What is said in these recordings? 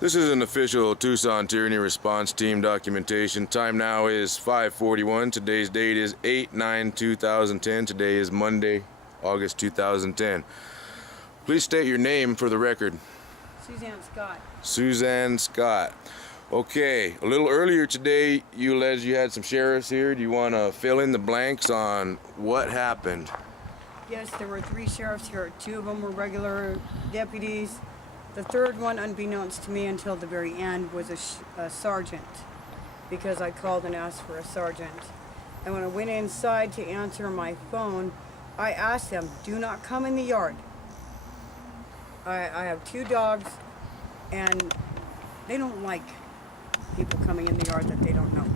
This is an official Tucson Tyranny Response Team documentation. Time now is 5:41. Today's date is 8/9/2010. Today is Monday, August 2010. Please state your name for the record. Suzann Scott. Suzann Scott. Okay, a little earlier today you alleged you had some sheriffs here. Do you want to fill in the blanks on what happened? Yes, there were 3 sheriffs here. 2 of them were regular deputies. The third one, unbeknownst to me until the very end, was a sergeant, because I called and asked for a sergeant. And when I went inside to answer my phone, I asked them, do not come in the yard. I have 2 dogs, and they don't like people coming in the yard that they don't know.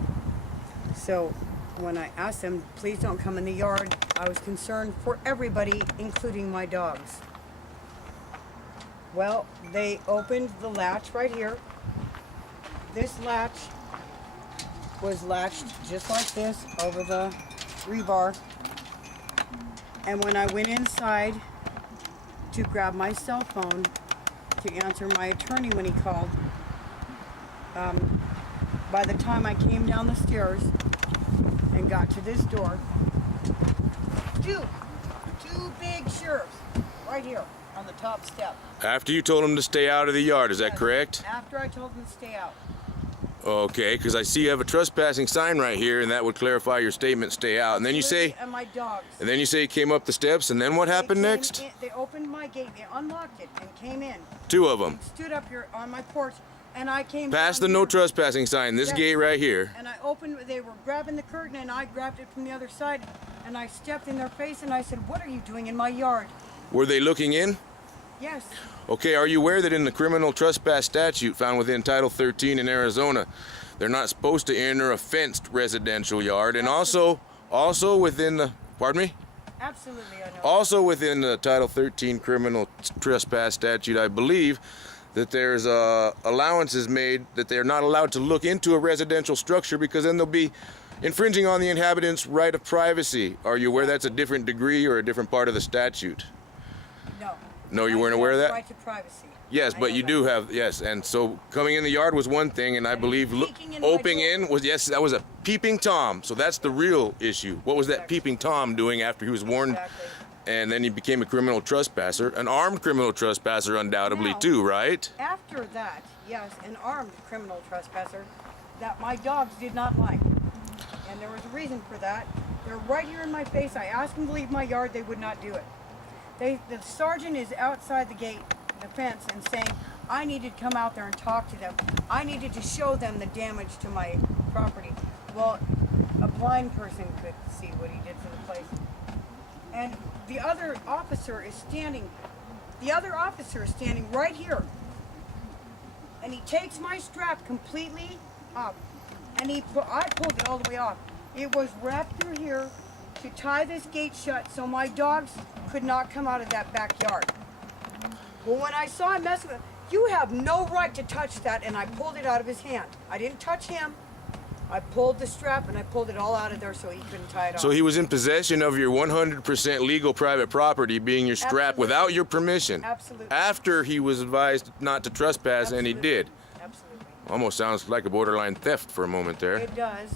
So when I asked them, please don't come in the yard, I was concerned for everybody, including my dogs. Well, they opened the latch right here. This latch was latched just like this over the rebar. And when I went inside to grab my cell phone to answer my attorney when he called, by the time I came down the stairs and got to this door, two big sheriffs right here on the top step. After you told them to stay out of the yard, is that correct? After I told them to stay out. Okay, because I see you have a trespassing sign right here, and that would clarify your statement, stay out. And then you say, and my dogs. And then you say you came up the steps, and then what happened next? They opened my gate, they unlocked it, and came in. 2 of them. Stood up here on my porch, and I came Past the down no here. trespassing sign, this Yes. gate right here. And I opened, they were grabbing the curtain, and I grabbed it from the other side, and I stepped in their face, and I said, what are you doing in my yard? Were they looking in? Yes. Okay, are you aware that in the criminal trespass statute found within Title 13 in Arizona, they're not supposed to enter a fenced residential yard, and also within the, pardon me? Absolutely, I know. Also within the Title 13 criminal trespass statute, I believe that there's allowances made that they're not allowed to look into a residential structure because then they'll be infringing on the inhabitants' right of privacy. Are you aware that's a different degree or a different part of the statute? No. No, you I weren't do aware of have that? Right to privacy. Yes, I but know you that. do have, yes, and so coming in the yard was one thing, and I believe peeking in my opening door. in was, yes, that was a peeping Tom, so that's the real issue. What was that Exactly. peeping Tom doing after he was warned? Exactly. And then he became a criminal trespasser, an armed criminal trespasser undoubtedly Now, too, right? After that, yes, an armed criminal trespasser that my dogs did not like. And there was a reason for that. They're right here in my face. I asked them to leave my yard, they would not do it. The sergeant is outside the gate, the fence, and saying, I needed to come out there and talk to them. I needed to show them the damage to my property. Well, a blind person could see what he did to the place. And the other officer is standing right here. And he takes my strap completely off. And I pulled it all the way off. It was wrapped through here to tie this gate shut so my dogs could not come out of that backyard. Well, when I saw him messing with it, you have no right to touch that, and I pulled it out of his hand. I didn't touch him. I pulled the strap and I pulled it all out of there so he couldn't tie it off. So he was in possession of your 100% legal private property, being your strap, Absolutely. without your permission. Absolutely. After he was advised not to trespass, and he Absolutely. did. Absolutely. Almost sounds like a borderline theft for a moment there. It does.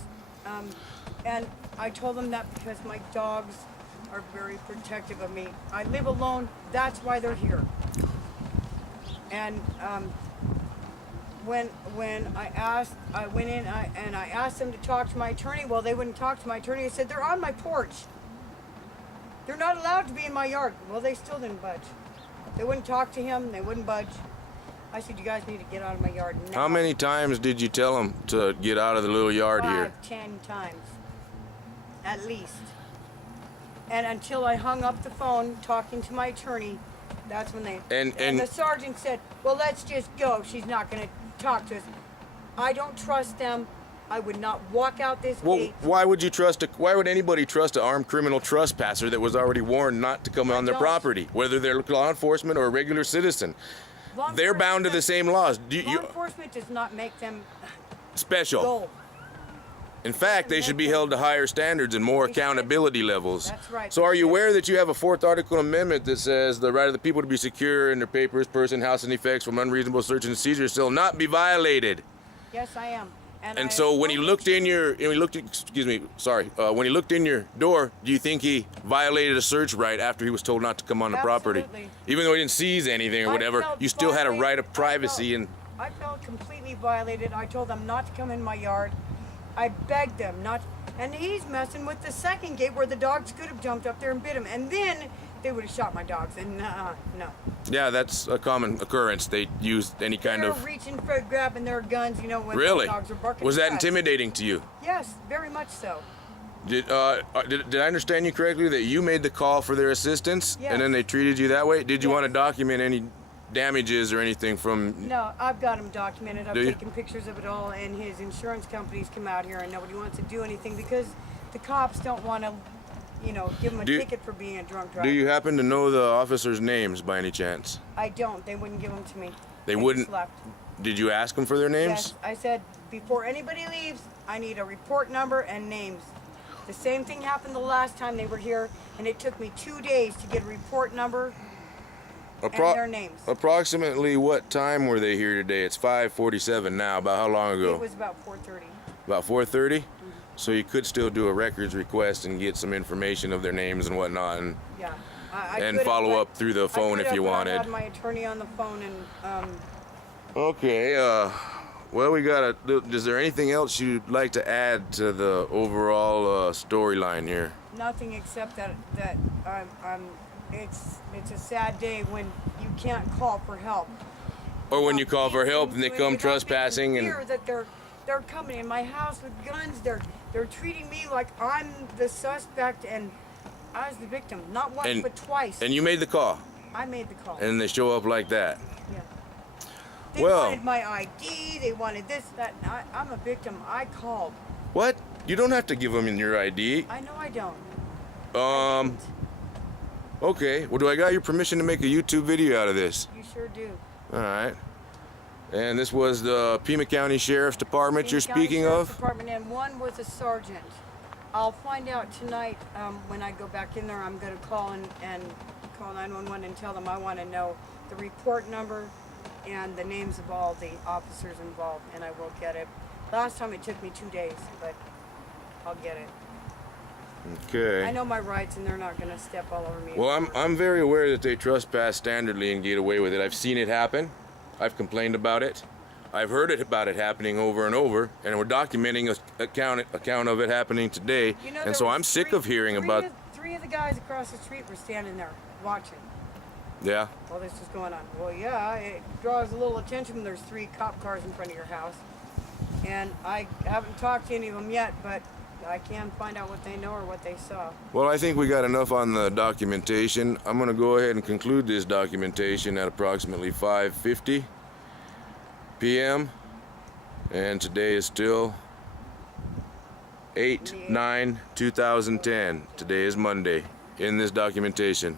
And I told them that because my dogs are very protective of me. I live alone, that's why they're here. And when I went in and I asked them to talk to my attorney. Well, they wouldn't talk to my attorney. I said, they're on my porch. They're not allowed to be in my yard. Well, they still didn't budge. They wouldn't talk to him, they wouldn't budge. I said, you guys need to get out of my yard now. How many times did you tell him to get out of the little yard here? 10 times, at least. And until I hung up the phone talking to my attorney, that's when they... And the sergeant said, well, let's just go. She's not going to talk to us. I don't trust them. I would not walk out this gate. Why would anybody trust an armed criminal trespasser that was already warned not to come on their don't. property, whether they're law enforcement or a regular citizen? Law They're bound to the same laws. Law enforcement does not make them Special. go. In fact, they should be held to higher standards and more They should. accountability levels. That's right, So they are you should. aware that you have a 4th Article Amendment that says the right of the people to be secure in their papers, person, house, and effects from unreasonable search and seizure shall not be violated? Yes, I am. And so when he looked in your, when he looked in your door, do you think he violated a search right after he was told not to come on the property? Absolutely. Even though he didn't seize anything or I whatever, felt you still had a violated. right of privacy and. I felt completely violated. I told them not to come in my yard. I begged them not, and he's messing with the second gate where the dogs could have jumped up there and bit him, and then they would have shot my dogs. And no. Yeah, that's a common occurrence. They use any kind They're of. reaching for grabbing their guns, you know, when Really? the dogs are barking. Was that at us. intimidating to you? Yes, very much so. Did I understand you correctly that you made the call for their assistance Yes. and then they treated you that way? Did you Yes. want to document any damages or anything from? No, I've got him documented. I've Do you? taken pictures of it all, and his insurance companies come out here, and nobody wants to do anything because the cops don't want to, you know, give him a Do- ticket for being a drunk driver. Do you happen to know the officers' names by any chance? I don't. They wouldn't give them to me. They just wouldn't? left. Did you ask them for their names? Yes, I said before anybody leaves, I need a report number and names. The same thing happened the last time they were here, and it took me 2 days to get a report number and their names. Approximately what time were they here today? It's 5:47 now. About how long ago? It was about 4:30. About 4:30? So you could still do a records request and get some information of their names and whatnot, and Yeah. I And could've, follow but up through the I phone if could've, you but I wanted. had my attorney on the phone, and Okay, well, is there anything else you'd like to add to the overall storyline here? nothing except that it's a sad day when you can't call for help. Or when you call for help and they Without come being trespassing and fear that they're coming in my house with guns. They're treating me like I'm the suspect and I was the victim. Not once And- but twice. you made the call I made the call. and they show up like that. Yeah. They Well- wanted my ID. They wanted this, that. And I'm a victim. I called. What? You don't have to give them your ID. I know I don't. Okay. Well, do I got your permission to make a YouTube video out of this? You sure do. All right. And this was the Pima County Sheriff's Department you're King County speaking Sheriff's of? Department, and one was a sergeant. I'll find out tonight when I go back in there. I'm going to call and call 911 and tell them I want to know the report number and the names of all the officers involved, and I will get it. Last time it took me 2 days, but I'll get it. Okay. I know my rights, and they're not going to step all over me. Well, I'm very aware that they trespass standardly and get away with it. I've seen it happen. I've complained about it. I've heard about it happening over and over, and we're documenting a account of it happening today. You know, And there so was I'm sick of hearing about. Three of the guys across the street were standing there watching Yeah. while this was going on. Well, yeah, it draws a little attention when there's 3 cop cars in front of your house. And I haven't talked to any of them yet, but I can find out what they know or what they saw. Well, I think we got enough on the documentation. I'm going to go ahead and conclude this documentation at approximately 5:50 p.m. And today is still 8/9/2010. Today is Monday in this documentation.